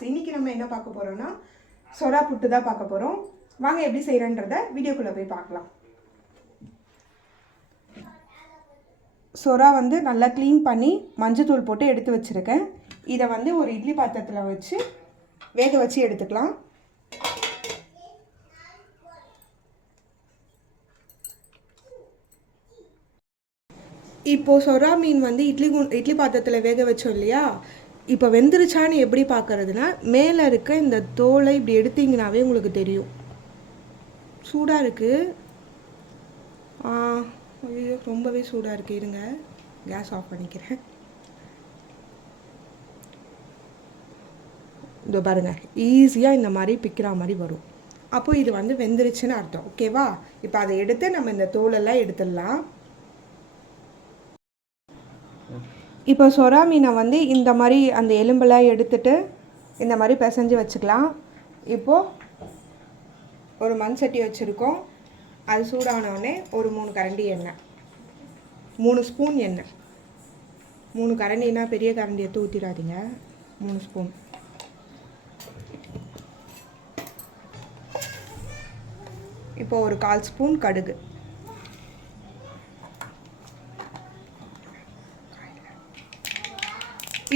vlogs. இன்னைக்கு நம்ம என்ன பார்க்க போறோம்னா சொரா புட்டு தான் பார்க்க போறோம். வாங்க எப்படி செய்யறன்றத வீடியோக்குள்ள போய் பார்க்கலாம். சொரா வந்து நல்லா க்ளீன் பண்ணி மஞ்சள் தூள் போட்டு எடுத்து வச்சிருக்கேன். இதை வந்து ஒரு இட்லி பாத்திரத்தில் வச்சு வேக வச்சு எடுத்துக்கலாம். இப்போது சொரா மீன் வந்து இட்லி பாத்திரத்தில் வேக வச்சோம் இல்லையா, இப்போ வெந்துருச்சான்னு எப்படி பார்க்கறதுனா மேலே இருக்க இந்த தோலை இப்படி எடுத்தீங்கன்னாவே உங்களுக்கு தெரியும். சூடாக இருக்குது. ஐயோ ரொம்பவே சூடாக இருக்குது. இருங்க, கேஸ் ஆஃப் பண்ணிக்கிறேன். இதோ பாருங்கள், ஈஸியாக இந்த மாதிரி பிக்கிற மாதிரி வரும். அப்போ இது வந்து வெந்துருச்சுன்னு அர்த்தம். ஓகேவா? இப்போ அதை எடுத்து நம்ம இந்த தோலெல்லாம் எடுத்துடலாம். இப்போ சொரா மீனை வந்து இந்த மாதிரி அந்த எலும்பெல்லாம் எடுத்துட்டு இந்த மாதிரி பிசைஞ்சு வச்சுக்கலாம். இப்போது ஒரு மண் சட்டி வச்சுருக்கோம். அது சூடானோடனே ஒரு 3 கரண்டி எண்ணெய், 3 ஸ்பூன் எண்ணெய். 3 கரண்டினா பெரிய கரண்டி எடுத்து ஊற்றிடாதீங்க. 3 ஸ்பூன். இப்போ ஒரு 1/4 ஸ்பூன் கடுகு.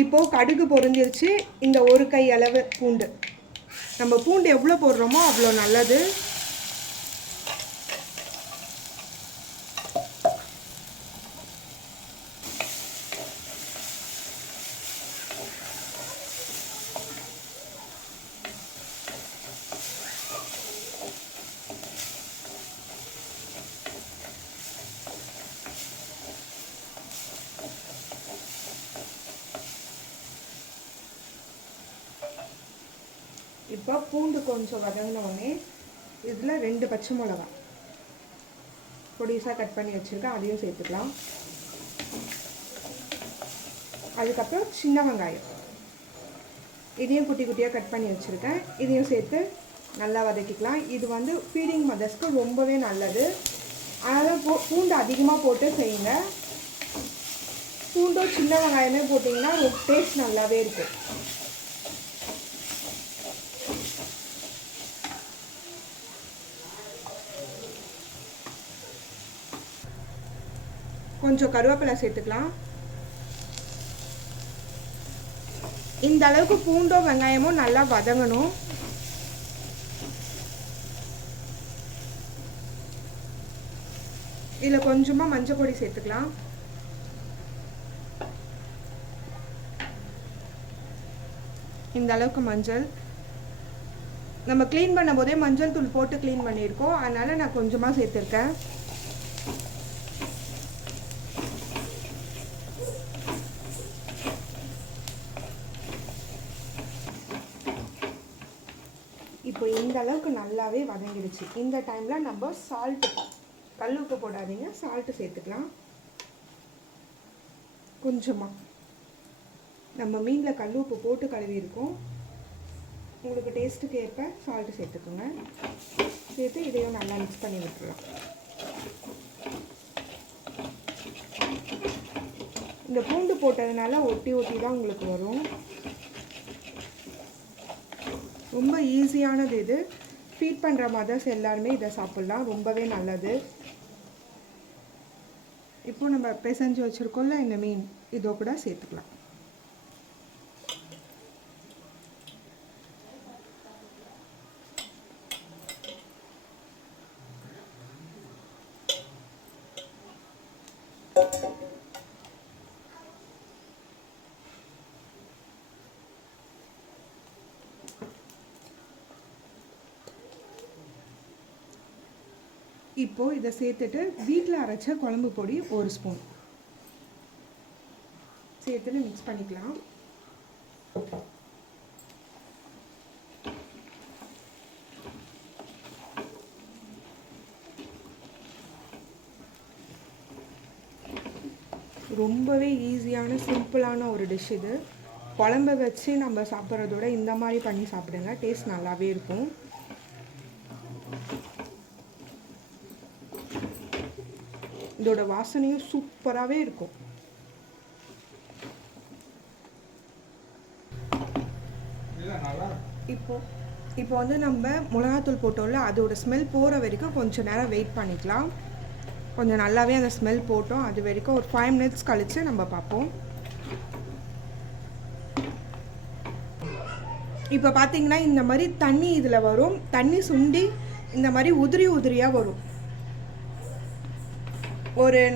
இப்போது கடுகு பொரிஞ்சிருச்சு. இந்த ஒரு கை அளவு பூண்டு. நம்ம பூண்டு எவ்வளோ போடுறோமோ அவ்வளோ நல்லது. இப்போ பூண்டு கொஞ்சம் வதங்கினோடனே இதில் 2 பச்சை மிளகா பொடிசாக கட் பண்ணி வச்சுருக்கேன், அதையும் சேர்த்துக்கலாம். அதுக்கப்புறம் சின்ன வெங்காயம், இதையும் குட்டி குட்டியாக கட் பண்ணி வச்சுருக்கேன், இதையும் சேர்த்து நல்லா வதக்கிக்கலாம். இது வந்து ஃபீடிங் மதர்ஸ்க்கு ரொம்பவே நல்லது. அதனால் பூண்டு அதிகமாக போட்டு செய்யுங்க. பூண்டும் சின்ன வெங்காயமே போட்டிங்கன்னா டேஸ்ட் நல்லாவே இருக்கும். கொஞ்சம் கருவேப்பிலை சேர்த்துக்கலாம். இந்த அளவுக்கு பூண்டும் வெங்காயமும் நல்லா வதங்கணும். இதில் கொஞ்சமாக மஞ்சள் பொடி சேர்த்துக்கலாம். இந்த அளவுக்கு மஞ்சள். நம்ம க்ளீன் பண்ணும் போதே மஞ்சள் தூள் போட்டு க்ளீன் பண்ணியிருக்கோம், அதனால் நான் கொஞ்சமாக சேர்த்துருக்கேன். இப்போ இந்த அளவுக்கு நல்லாவே வதங்கிடுச்சு. இந்த டைமில் நம்ம சால்ட்டு, கல் உப்பு போடாதீங்க, சால்ட்டு சேர்த்துக்கலாம். கொஞ்சமாக நம்ம மீனில் கல் உப்பு போட்டு கழுவி இருக்கோம். உங்களுக்கு டேஸ்ட்டுக்கு ஏற்ப சால்ட்டு சேர்த்துக்கோங்க. சேர்த்து இதையும் நல்லா மிக்ஸ் பண்ணி விட்டுடலாம். இந்த பூண்டு போட்டதுனால ஒட்டி ஒட்டி தான் உங்களுக்கு வரும். ரொம்ப ஈஸியானது இது. ஃபீட் பண்ணுற மதர்ஸ் எல்லாருமே இதை சாப்பிட்லாம், ரொம்பவே நல்லது. இப்போ நம்ம பிசைஞ்சு வச்சுருக்கோம்ல இந்த மீன், இதோ கூட சேர்த்துக்கலாம். இப்போ இதை சேர்த்துட்டு வீட்டில் அரைச்ச குழம்பு பொடி 1 ஸ்பூன் சேர்த்துட்டு மிக்ஸ் பண்ணிக்கலாம். ரொம்பவே ஈஸியான சிம்பிளான ஒரு டிஷ் இது. குழம்பை வச்சு நம்ம சாப்பிட்றதோட இந்த மாதிரி பண்ணி சாப்பிடுங்க, டேஸ்ட் நல்லாவே இருக்கும். இதோட வாசனையும் சூப்பராகவே இருக்கும். நல்லா இப்போ வந்து நம்ம மிளகாத்தூள் போட்டோம்ல, அதோட ஸ்மெல் போகிற வரைக்கும் கொஞ்சம் நேரம் வெயிட் பண்ணிக்கலாம். கொஞ்சம் நல்லாவே அந்த ஸ்மெல் போட்டோம். அது வரைக்கும் ஒரு 5 மினிட்ஸ் கழித்து நம்ம பார்ப்போம். இப்போ பார்த்தீங்கன்னா இந்த மாதிரி தண்ணி இதில் வரும். தண்ணி சுண்டி இந்த மாதிரி உதிரி உதிரியாக வரும்.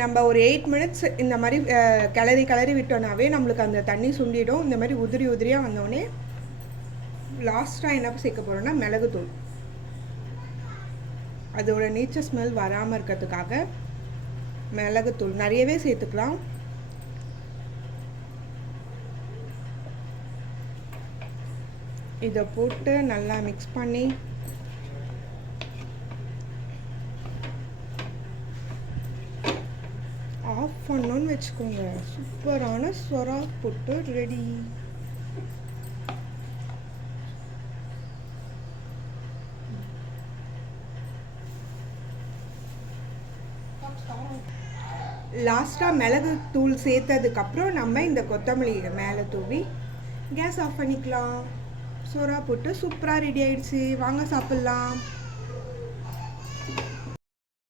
நம்ம ஒரு 8 மினிட்ஸ் இந்த மாதிரி கிளறி விட்டோன்னாவே நம்மளுக்கு அந்த தண்ணி சுண்டிடும். இந்த மாதிரி உதிரி உதிரியாக வந்தோடனே லாஸ்ட்டாக என்ன சேர்க்க போகிறோன்னா மிளகுத்தூள். அதோட நீச்ச ஸ்மெல் வராமல் இருக்கிறதுக்காக மிளகுத்தூள் நிறையவே சேர்த்துக்கலாம். இதை போட்டு நல்லா மிக்ஸ் பண்ணி ஆஃப் பண்ணோன்னு வச்சுக்கோங்க. சூப்பரான சொரா புட்டு ரெடி. லாஸ்ட்டாக மிளகு தூள் சேர்த்ததுக்கப்புறம் நம்ம இந்த கொத்தமல்லி மேலே தூவி கேஸ் ஆஃப் பண்ணிக்கலாம். சொரா புட்டு சூப்பராக ரெடி ஆயிடுச்சு. வாங்க சாப்பிட்லாம்.